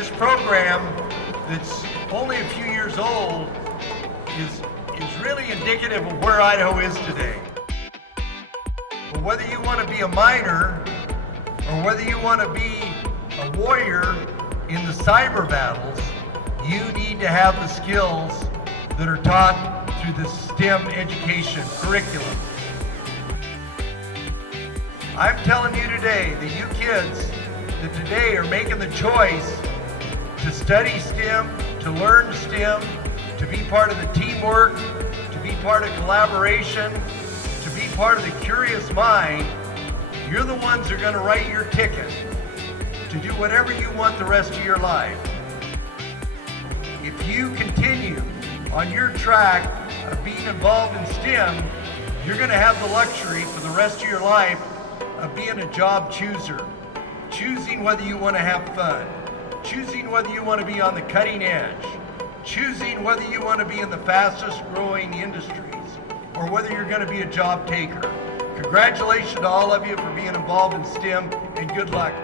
This program that's only a few years old is really indicative of where Idaho is today. But whether you want to be a miner or whether you want to be a warrior in the cyber battles, you need to have the skills that are taught through the STEM education curriculum. I'm telling you today that you kids that today are making the choice to study STEM, to learn STEM, to be part of the teamwork, to be part of collaboration, to be part of the curious mind, you're the ones that are going to write your ticket to do whatever you want the rest of your life. If you continue on your track of being involved in STEM, you're going to have the luxury for the rest of your life of being a job chooser, choosing whether you want to have fun, choosing whether you want to be on the cutting edge, choosing whether you want to be in the fastest growing industries, or whether you're going to be a job taker. Congratulations to all of you for being involved in STEM, and good luck.